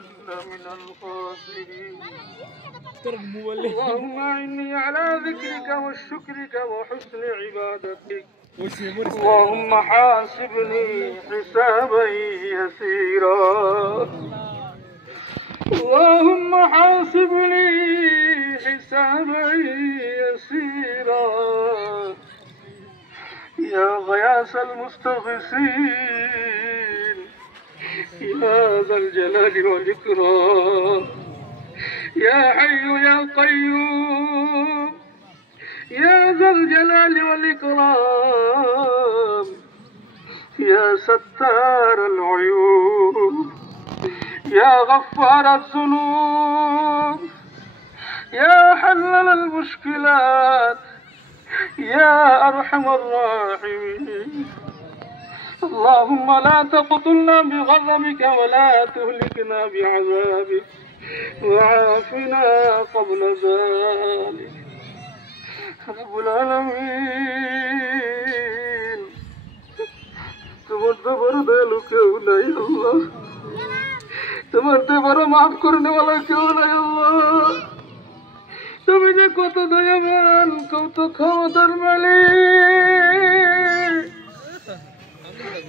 لنكونن من الخاسرين اللهم إني على ذكرك وشكرك وحسن عبادتك اللهم حاسبني حسابا يسيرا اللهم حاسبني حسابا يسيرا يا غياث المستغيثين يا ذا الجلال والإكرام يا حي يا قيوم يا ذا الجلال والإكرام يا ستار العيوب يا غفار الذنوب يا حلل المشكلات يا أرحم الراحمين اللهم لا تقتلنا بغضبك ولا تهلكنا بعذابك وعافنا قبل ذلك رب العالمين তোমার তো বড় দয়ালু কেউ নাই আল্লাহ তোমার তো বড় মাফ করনে वाला কেউ নাই আল্লাহ তুমি যে কত দয়াবান কত ক্ষমতার মালিক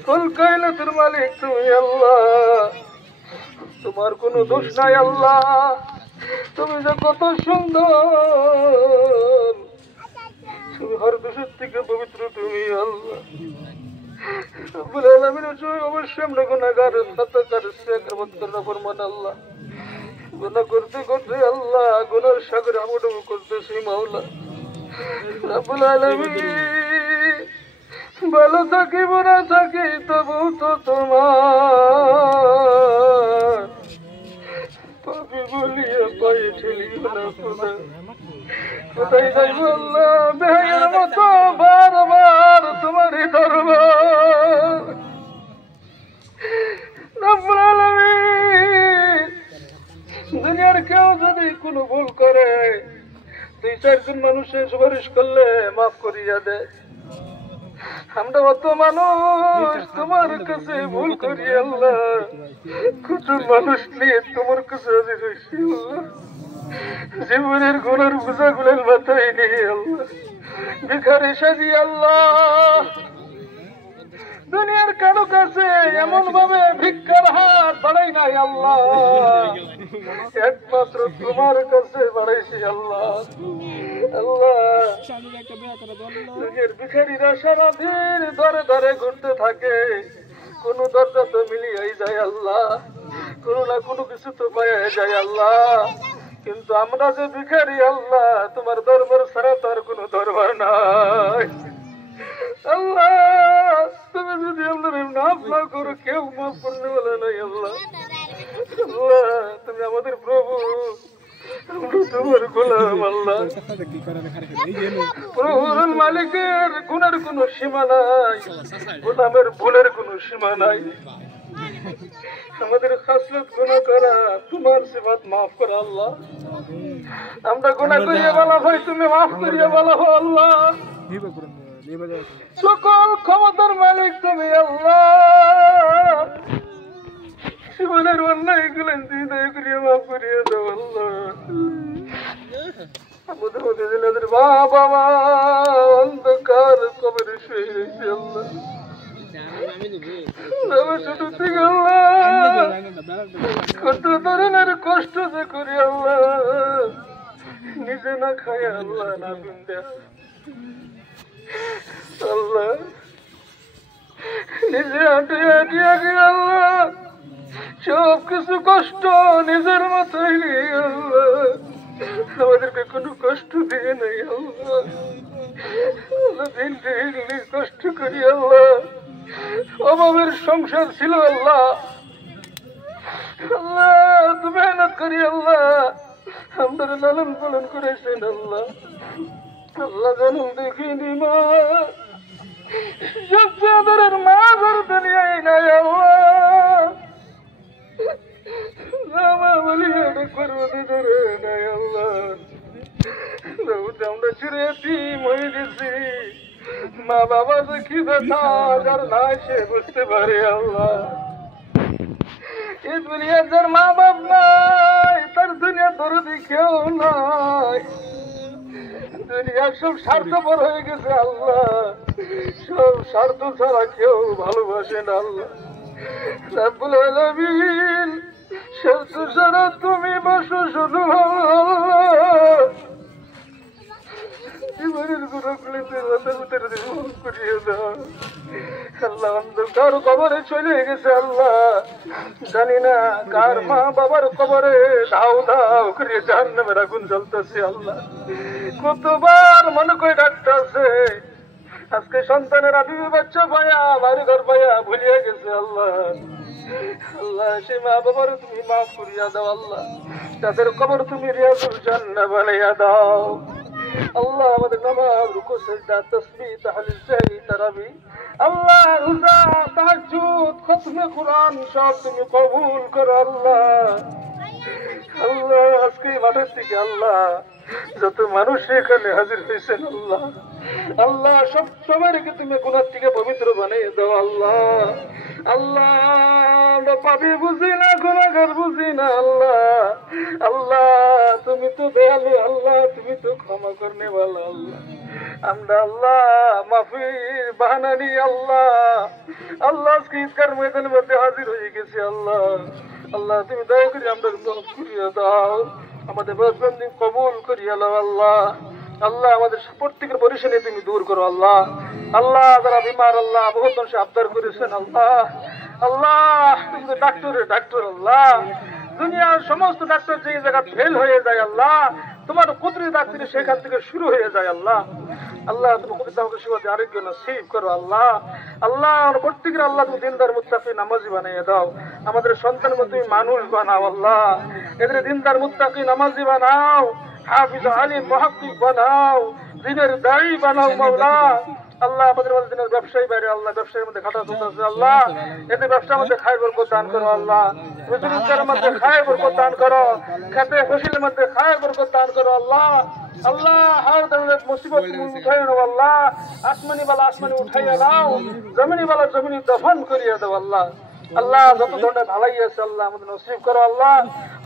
কুল কায়নাতের মালিক তুমি আল্লাহ তোমার কোনো দোষ নাই আল্লাহ তুমি যে কত সুন্দর তুমি হর দোষের থেকে পবিত্র তুমি আল্লাহ রব্বুল আলামিনের জয় অবশ্যই আমরা গুনাহগার খাতাকার সেকরবত্তর ফরমান আল্লাহ গুনাহ করতে করতে আল্লাহ গুনার সাগরে হাবুডুবু করতেছি মাওলা রব্বুল আলামিন ভালো থাকি বুড়া থাকি তবু তো তোমার পাপি বলিয়া পায়ে ঠেলিও না খোদা কোথায় যাইব আল্লাহ বেহাইয়ের মতো বারবার তোমারই দরবার রব্বুল আলামিন দুনিয়ার কেউ যদি কোনো ভুল করে 2-4 জন মানুষের সুপারিশ করলে মাফ করিয়া দেয় আমরা অত মানুষ তোমার কাছে ভুল করি আল্লাহ কিছু মানুষ নিয়ে তোমার কাছে হাজির হয়েছি আল্লাহ জীবনের গুণের বোঝাগুলোর মাথায় নিয়ে আল্লাহ ভিখারি সাজি আল্লাহ দুনিয়ার কারো কাছে এমন ভাবে ভিক্ষার হাত বাড়াই নাই আল্লাহ একমাত্র তোমার কাছে বাড়াইছি আল্লাহ আল্লাহ দুনিয়ার ভিখারিরা সারাদিন ধরে ধরে ঘুরতে থাকে কোন দরজা তো মিলিয়ে যায় আল্লাহ কোনো না কোনো কিছু তো পাওয়া যায় আল্লাহ কিন্তু আমরা যে ভিখারি আল্লাহ তোমার দরবার ছাড়া তার কোনো দরবার নাই আল্লাহ তুমি যদি আমাদের মাফ না করো কেউ মাফ করতে বলে নাই আল্লাহ আল্লাহ তুমি আমাদের প্রভু তোমার গোলাম আল্লাহ প্রভুর মালিকের গুণের কোনো সীমা নাই গোলামের ভুলের কোনো সীমা নাই আমাদের খাসলত গুনাহ করা তোমার সিফাত মাফ করো আল্লাহ আমরা গুনাহ করিয়া বলা হয় তুমি মাফ করিয়া বলা হো আল্লাহ সকল ক্ষমতার মালিক তুমি আল্লাহ জীবনের অন্যায় গুলো দয়া করিয়া মাফ করিয়া দাও আল্লাহ আমাদের মধ্যে দিলের বাবা মা অন্ধকার কবরে শুয়ে রয়েছে আল্লাহ ছোট থেকে আল্লাহ কত ধরনের কষ্ট যে করি আল্লাহ নিজে না খায় আল্লাহ না বিন্দা আল্লাহ নিজে হাঁটিয়ে হাঁটিয়ে গিয়ে আল্লাহ সব কিছু কষ্ট নিজের মাথায় নিয়ে আল্লাহ আমাদেরকে কোনো কষ্ট দিয়ে নেই আল্লাহ দিন কষ্ট করি আল্লাহ অভাবের সংসার ছিল আল্লাহ আল্লাহ তুমি মেহনত করি আল্লাহ আমাদের লালন পালন করেছেন আল্লাহ আল্লাহ জন্ম দেখিনি মা সবচেয়ে আদরের মা ঘর দুনিয়ায় নাই আল্লাহ বলি করবো ধরে নাই আল্লাহ আমরা ছিঁড়ে হয়ে গেছি মা বাবা যে কি ব্যথা যার নাই সে বুঝতে পারে আল্লাহ এই দুনিয়া যার মা বাপ নাই তার দুনিয়া দরদি কেউ নাই। দুনিয়ার সব স্বার্থপর হয়ে গেছে আল্লাহ, সব স্বার্থ ছাড়া কেউ ভালোবাসে না আল্লাহ রাব্বুল আলামিন। স্বার্থ ছাড়া তুমি বসো শুধু জীবনের গুণগুলিতে করিয়ে দাও আল্লাহ। অন্ধকার কবরে চলে গেছে আল্লাহ, জানি না কার মা বাবার কবরে দাও দাও করে জাহান্নামের আগুন জ্বলতেছে আল্লাহ। কতবার মনে করে ডাকতেছে, আজকে সন্তানের আবিবি বাচ্চা পায়া বাড়ি ঘর পায়া ভুলিয়ে গেছে আল্লাহ। আল্লাহ সে মা বাবার তুমি মাফ করিয়া দাও আল্লাহ, তাদের কবর তুমি রিয়াজুল জান্নাহ বানাইয়া দাও আল্লাহ। আমাদের নামাজ, রুকু, সিজদা, তাসবিহ, তাহলিল, তাহলিল, তারাবি আল্লাহ, রোজা, তাহাজ্জুদ, খতমে কুরআন সব তুমি কবুল করো আল্লাহ। আল্লাহ আজকে মাঠের থেকে আল্লাহ যত মানুষ এখানে হাজির হয়েছেন আল্লাহ, আল্লাহ সব সবাইকে তুমি গুনাহ থেকে পবিত্র বানিয়ে দাও আল্লাহ। আল্লাহ আমরা পাপী বুঝি না, গুনাহগার বুঝি না আল্লাহ। আল্লাহ তুমি তো দয়ালু আল্লাহ, তুমি তো ক্ষমা করনে वाला আল্লাহ। আমরা আল্লাহ মাফির বাহানা নিয়ে আল্লাহ আল্লাহ আজকে ঈদগার ময়দানের মধ্যে হাজির হয়ে গেছি আল্লাহ। আল্লাহ তুমি দয়া করে আমরা মাফ করিয়া দাও, আমাদের বদবন্দি কবুল করিয়া দাও আল্লাহ। আল্লাহ আমাদের প্রত্যেকের পরিশানি তুমি দূর করো আল্লাহ। আল্লাহ যারা বিমার আল্লাহ বহুত মানুষ আবদার করেছেন আল্লাহ, আল্লাহ তুমি তো ডাক্তার আল্লাহ। দুনিয়ার সমস্ত ডাক্তার যে জায়গা ফেল হয়ে যায় আল্লাহ, তোমার কুদরতি ডাক্তারি সেখান থেকে শুরু হয়ে যায় আল্লাহ। আল্লাহ তুমি কুদরতি আমাকে সেবাতে আরোগ্য নসিব করো আল্লাহ। আল্লাহ প্রত্যেকের আল্লাহ তুমি দিনদার মুত্তাকি নামাজি বানিয়ে দাও, আমাদের সন্তানকে তুমি মানুষ বানাও আল্লাহ। এদের দিনদার মুত্তাকি নামাজি বানাও, হাফিজ আলিম মুহাক্কিক বানাও, দিনের দায়ী বানাও মাওলা। আল্লাহ আমাদের মধ্যে দিনের ব্যবসায়ী বাইরে আল্লাহ, ব্যবসায়ের মধ্যে খাটা চলতেছে আল্লাহ, এদের ব্যবসার মধ্যে খায় বরকত দান করো আল্লাহ। রোজগারের মধ্যে খায় বরকত দান করো, খেতে ফসলের মধ্যে খায় বরকত দান করো আল্লাহ। আল্লাহ হর ধরনের মুসিবত উঠাইয়া নাও আল্লাহ, আসমানি বালা আসমানি উঠাইয়া নাও, জমিনি বালা জমিনি দফন করিয়া দাও আল্লাহ। আল্লাহ যত ধরনের ভালাই আছে আল্লাহ আমাদের নসিব করো আল্লাহ।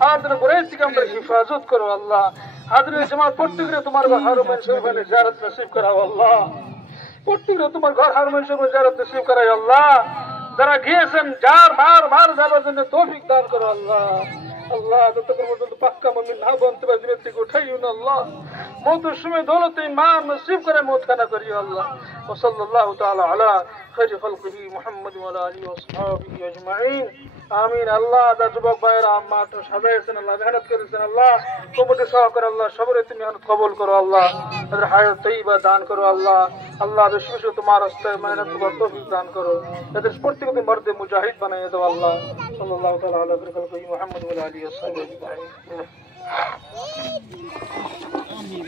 আর ধরে বুরাই থেকে আমরা হিফাজত করো আল্লাহ। হাজরে জামাত প্রত্যেকরে তোমার হারুমান শরীফে জিয়ারত নসিব করাও আল্লাহ, প্রত্যেকরে তোমার ঘর হারুমান শরীফে জিয়ারত নসিব করাই আল্লাহ। যারা গিয়েছেন যার বার যাবার জন্য তৌফিক দান করো আল্লাহ। আল্লাহ যতক্ষণ পর্যন্ত পাক্কা মুমিন না বনতে পারে দুনিয়া থেকে উঠাইও না আল্লাহ। মওতের সময় দৌলতে ইমান নসিব করে মওতখানা করিও আল্লাহ। ওয়া সাল্লাল্লাহু তাআলা আলা খায়রি খালকিহি মুহাম্মদ ওয়া আলা আলিহি ওয়া সাহবিহি আজমাইন। আমিন। আল্লাহ দা যুবক ভাইরা মাঠ সাজাইছেন আল্লাহ, মেহনত করেছেন আল্লাহ, কমিটি সহকারে আল্লাহ সবরে তুমি মেহনত কবুল করো আল্লাহ, তাদের হায়াত তৈয়বা দান করো আল্লাহ। আল্লাহ বেশি বেশি তোমার রাস্তায় মেহনত করার তৌফিক দান করো, তাদের প্রত্যেককে মর্দে মুজাহিদ বানিয়ে দাও আল্লাহ। সাল্লাল্লাহু তাআলা আলা খায়রি খালকিহি মুহাম্মদ ওয়া আলা আলিহি ওয়া সাহবিহি আজমাইন।